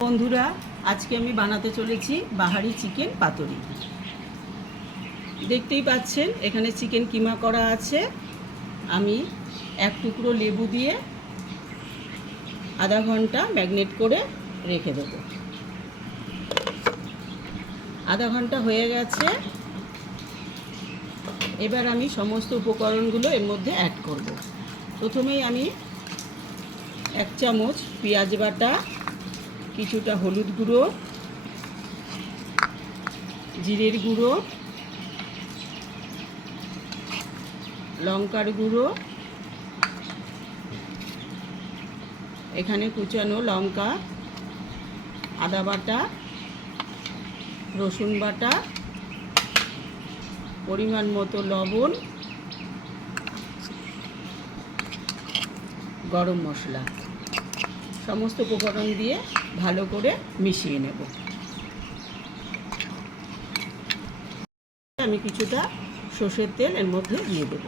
বন্ধুরা, আজকে আমি বানাতে চলেছি বাহারি চিকেন পাতুরি। দেখতেই পাচ্ছেন এখানে চিকেন কিমা করা আছে। আমি এক টুকরো লেবু দিয়ে আধা ঘন্টা ম্যারিনেট করে রেখে দেব। আধা ঘন্টা হয়ে গেছে। এবার আমি সমস্ত উপকরণগুলো এর মধ্যে অ্যাড করব। প্রথমেই আমি 1 চামচ পেঁয়াজ বাটা, কিছুটা হলুদ গুঁড়ো, জিরের গুঁড়ো, লঙ্কার গুঁড়ো, এখানে কুচানো লঙ্কা, আদা বাটা, রসুন বাটা, পরিমাণ মতো লবণ, গরম মশলা, সমস্ত উপকরণ দিয়ে ভালো করে মিশিয়ে নেব। আমি কিছুটা সর্ষের তেল এর মধ্যে দিয়ে দেব।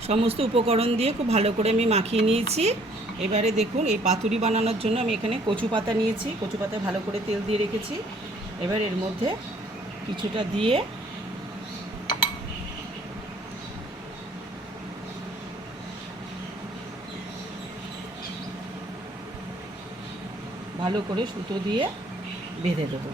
সমস্ত উপকরণ দিয়ে খুব ভালো করে আমি মাখিয়ে নিয়েছি। এবারে দেখুন, এই পাতুরি বানানোর জন্য আমি এখানে কচু পাতা নিয়েছি। কচু পাতায় ভালো করে তেল দিয়ে রেখেছি। এবার এর মধ্যে কিছুটা দিয়ে ভালো করে সুতো দিয়ে বেঁধে দেবো।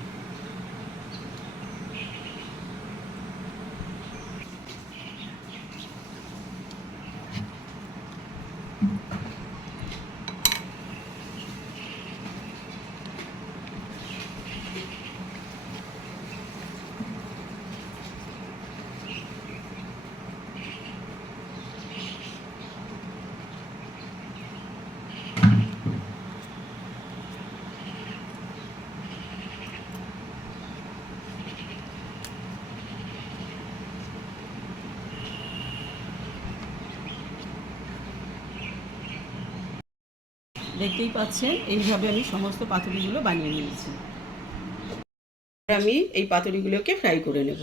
দেখতেই পাচ্ছেন এইভাবে আমি সমস্ত পাতুরিগুলো বানিয়ে নিয়েছি। আমি এই পাতুরিগুলোকে ফ্রাই করে নেব।